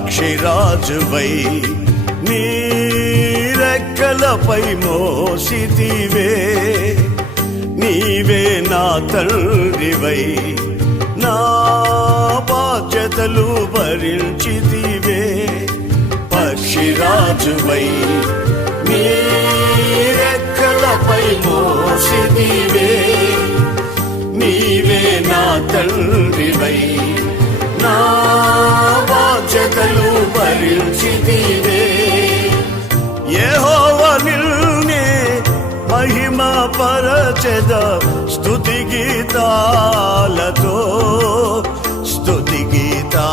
పక్షిరాజువై నీ రెక్కలపై మోసితివే నీవే నా తండ్రివై నా బాధ్యతలు భరించితివే పక్షిరాజువై నీ రెక్కలపై మోసితివే నీవే నా తండ్రివై నా బాధ్యతలు భరించితివే యెహోవా నిన్నే మహిమ పరచెద స్తుతి గీతాలతో స్తుతి గీతాలతో